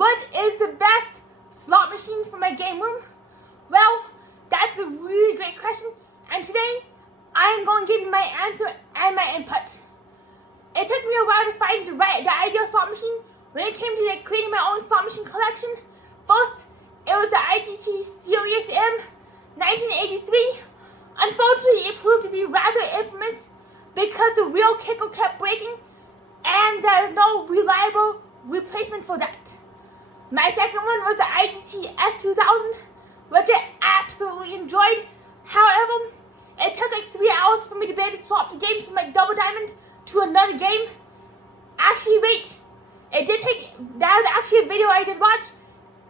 what is the best slot machine for my game room? Well, that's a really great question, and today I am going to give you my answer and my input. It took me a while to find the ideal slot machine when it came to creating my own slot machine collection. First, it was the IGT Series M 1983. Unfortunately, it proved to be rather infamous because the real kicker kept breaking and there is no reliable replacement for that. My second one was the IGT S2000, which I absolutely enjoyed. However, it took like 3 hours for me to be able to swap the game from like Double Diamond to another game. Actually, wait, that was actually a video I did watch,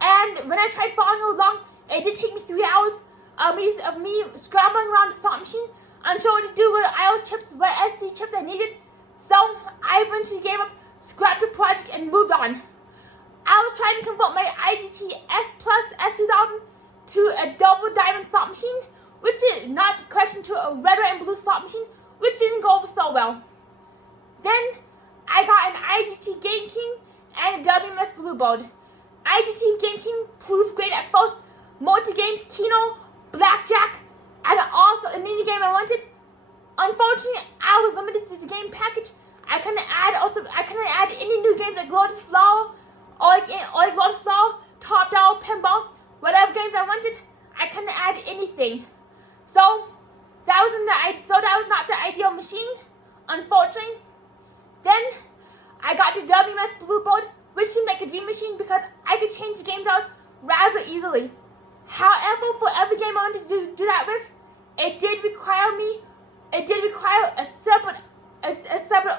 and when I tried following along, it did take me 3 hours of me scrambling around the slot machine, unsure what to do, what IO chips, what SD chips I needed. So I eventually gave up, scrapped the project, and moved on. I was trying to convert my IGT S Plus S2000 to a Double Diamond slot machine, which did not correction to a red, white, and blue slot machine, which didn't go over so well. Then I got an IGT Game King and a WMS Blue Board. IGT Game King proved great at first. Multi-games, Keno, Blackjack, and also a mini game I wanted. Unfortunately, I was limited to the game package. I couldn't add any new games like Lotus Flower or Lotus Flower, Top Dollar, Pinball, whatever games I wanted. I couldn't add anything. So that was not the ideal machine, unfortunately. Then I got the WMS Blue Board, which seemed like a dream machine because I could change the games out rather easily. However, for every game I wanted to do that with, it did require a separate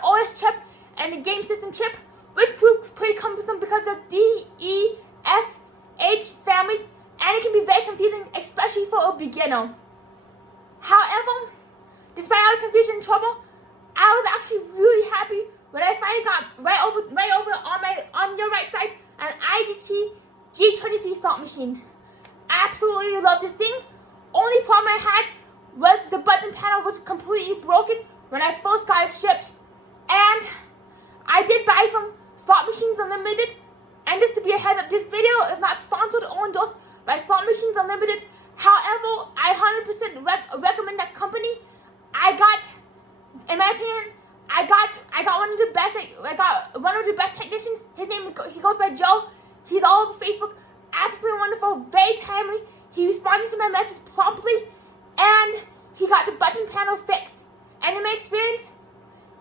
OS chip and a game system chip, which proved pretty cumbersome because there's D, E, F, H families, and it can be very confusing, especially for a beginner. However, despite all the confusion and trouble, I was actually really happy when I finally got right over on your right side an IGT G23 slot machine. Absolutely love this thing. Only problem I had was the button panel was completely broken when I first got it shipped. And I did buy from Slot Machines Unlimited. And just to be a heads up, this video is not sponsored or endorsed by Slot Machines Unlimited. However, I 100% recommend that company. In my opinion, I got one of the best technicians. He goes by Joe. He's all over Facebook. Absolutely wonderful, very timely. He responded to my messages promptly, and he got the button panel fixed. And in my experience,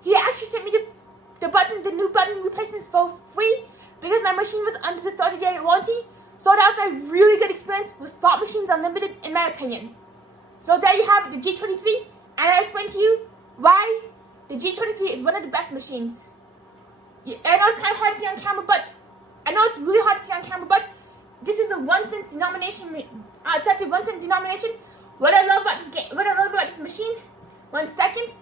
he actually sent me the new button replacement for free because my machine was under the 30-day warranty. So that was my really good experience with Slot Machines Unlimited, in my opinion. So there you have it, the G23, and I explained to you why the G23 is one of the best machines. I know it's kind of hard to see on camera, but this is a 1 cent denomination. Set to 1 cent denomination. What I love about this machine, 1 second,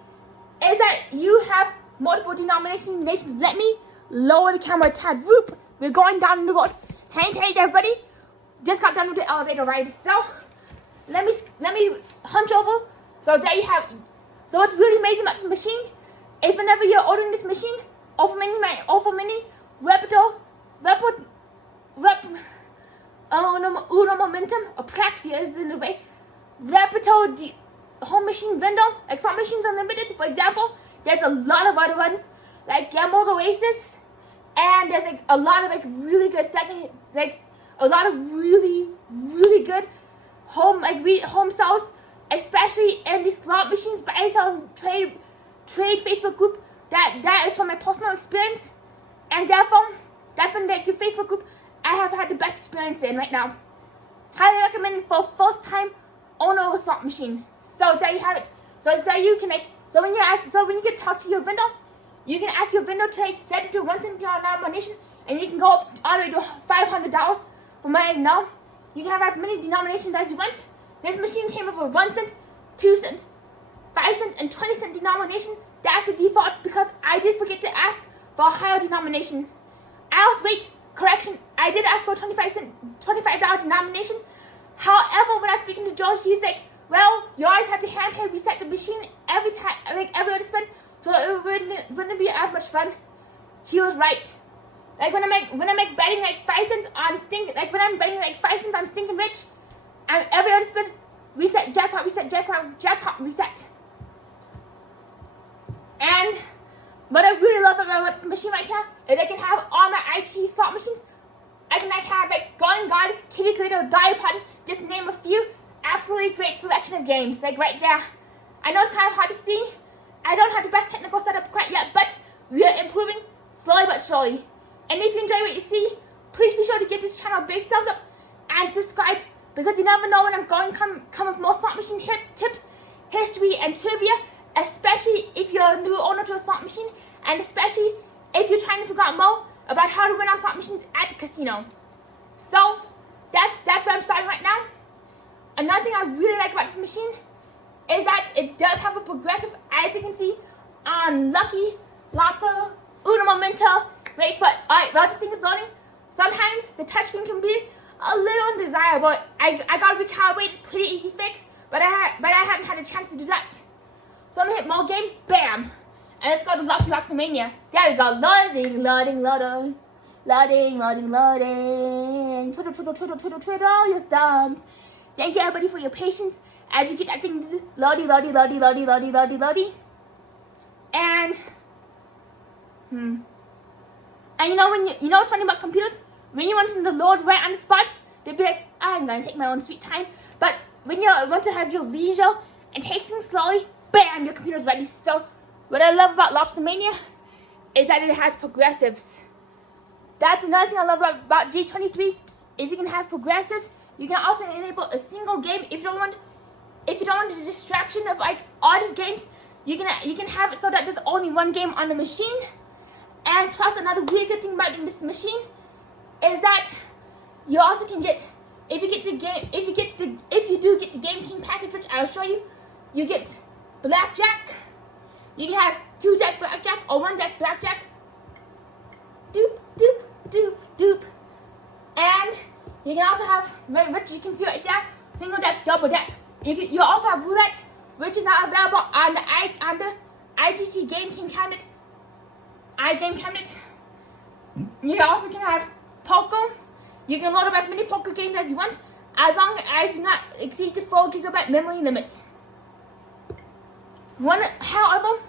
is that you have multiple denominations. Let me lower the camera a tad. Whoop. We're going down the road. Hang tight, everybody. Just got done with the elevator ride. So let me hunch over. So there you have it. So what's really amazing about this machine is whenever you're ordering this machine, Over Mini, Uno Momentum, Apraxia is in the way. Repito, the home machine vendor, like Slot Machines Unlimited, for example. There's a lot of other ones, like Gamble Oasis, and there's like a lot of like really good a lot of really good home sales, especially in the slot machines. But I saw trade Facebook group that is from my personal experience, and therefore that's been like the Facebook group I have had the best experience in right now. Highly recommended for first time owner of a slot machine. So there you have it. So there you can when you get talk to your vendor, you can ask your vendor to set it to 1 cent denomination, and you can go up all the way to $500. For my now, you can have as many denominations as you want. This machine came with a 1 cent, 2 cent, 5 cent, and 20 cent denomination. That's the default because I did forget to ask for a higher denomination. I did ask for a $25 denomination. However, when I was speaking to Joe, he's like, well, you always have to hand reset the machine every time, like every other spin, so it wouldn't be as much fun. He was right. Like when I make betting like 5 cents on when I'm betting like 5 cents on Stinking Rich, and every other spin, reset, jackpot, reset, jackpot, reset. And what I really love about this machine right here is I can have all my IT slot machines. I can have like Golden Goddess, Kitty Creator, Dolly Parton, just to name a few. Absolutely great selection of games, like right there. I know it's kind of hard to see. I don't have the best technical setup quite yet, but we are improving slowly but surely. And if you enjoy what you see, please be sure to give this channel a big thumbs up and subscribe, because you never know when I'm going to come with more slot machine tips, history, and trivia, especially if you're a new owner to a slot machine, and especially if you're trying to figure out more about how to win on slot machines at the casino. So, that's where I'm starting right now. Another thing I really like about this machine is that it does have a progressive, as you can see, on Lucky, Lobster, Uno Momento. Wait for it. Alright, while this thing is loading, sometimes the touchscreen can be a little undesirable. I got to recalibrate, pretty easy fix, but I haven't had a chance to do that. So I'm going to hit more games, bam. And let's go to Lucky Lobster Mania. There we go, loading. Twiddle your thumbs. Thank you everybody for your patience as you get that thing loady. And you know what's funny about computers? When you want them to load right on the spot, they'll be like, I'm gonna take my own sweet time. But when you want to have your leisure and take things slowly, bam, your computer's ready. So what I love about Lobster Mania is that it has progressives. That's another thing I love about G23s is you can have progressives. You can also enable a single game if you don't want the distraction of like all these games. You can have it so that there's only one game on the machine. And plus, another really good thing about this machine is that you also can get, if you do get the Game King package, which I'll show you, you get blackjack. You can have 2-deck blackjack or 1-deck blackjack. Doop, doop, doop, doop. And you can also have, which you can see right there, single deck, double deck. You also have roulette, which is now available on the IGT Game King cabinet. iGame cabinet. You also can have poker. You can load up as many poker games as you want, as long as you not exceed the 4 GB memory limit. However,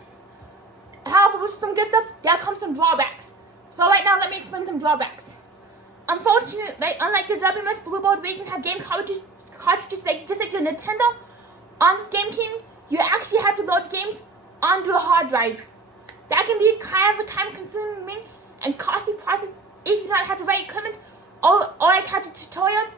with some good stuff, there comes some drawbacks. So right now, let me explain some drawbacks. Unfortunately, unlike the WMS Blue Board, where you can have game cartridges just like the Nintendo, on this Game King, you actually have to load games onto a hard drive. That can be kind of a time-consuming and costly process if you don't have the right equipment or like have the tutorials.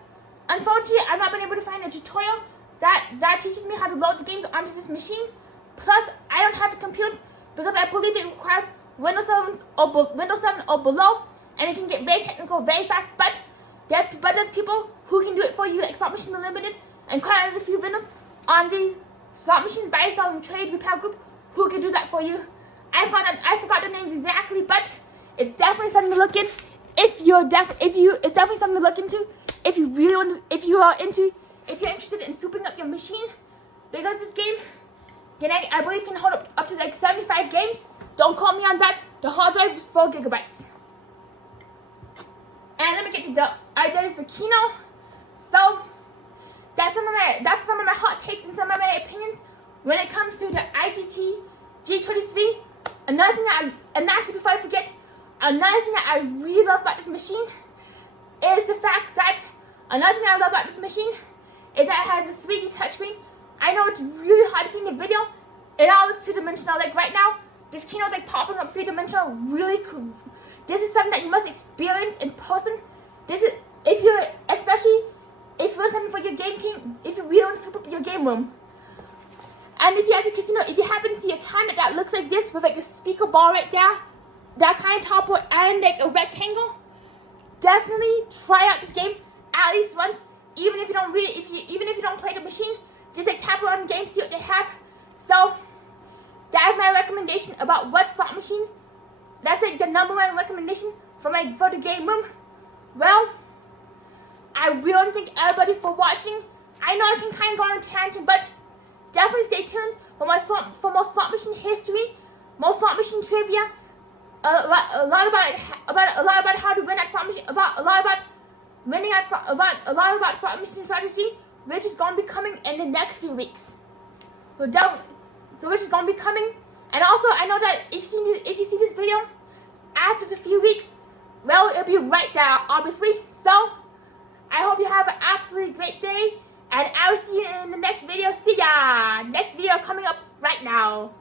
Unfortunately, I've not been able to find a tutorial that teaches me how to load the games onto this machine. Plus, I don't have the computers because I believe it requires Windows 7 or below, and it can get very technical very fast. But there's people who can do it for you, like Slot Machine Unlimited and quite a few vendors on these slot machine buy, sell, and trade repair group who can do that for you. I forgot the names exactly, but it's definitely something to look in. It's definitely something to look into if you really want. If you're interested in souping up your machine, because this game, I believe, can hold up to like 75 games. Don't call me on that. The hard drive is 4 GB. And let me get to there's the Kino. So that's some of my hot takes and some of my opinions when it comes to the IGT G23. Another thing before I forget, another thing that I really love about this machine is the fact that it has a 3D touchscreen. I know it's really hard to see in the video. It all looks two-dimensional. Like right now, this Kino is like popping up three-dimensional. Really cool. This is something that you must experience in person. This is especially if you want something for your Game King, if you really want to soup up your game room. And if you're at the casino, if you happen to see a cabinet that looks like this with like a speaker bar right there, that kind of topboard and like a rectangle, definitely try out this game at least once. Even if you don't play the machine, just like tap around the game, see what they have. So that is my recommendation about what slot machine. That's like the #1 recommendation for the game room. Well, I really want to thank everybody for watching. I know I can kind of go on a tangent, but definitely stay tuned for more slot machine history, more slot machine trivia, a lot about how to win at slot machine, a lot about winning at a lot about slot machine strategy, which is going to be coming in the next few weeks. So which is going to be coming, and also I know that if you see this video after the few weeks, well, it'll be right there, obviously. So I hope you have an absolutely great day, and I will see you in the next video. See ya! Next video coming up right now.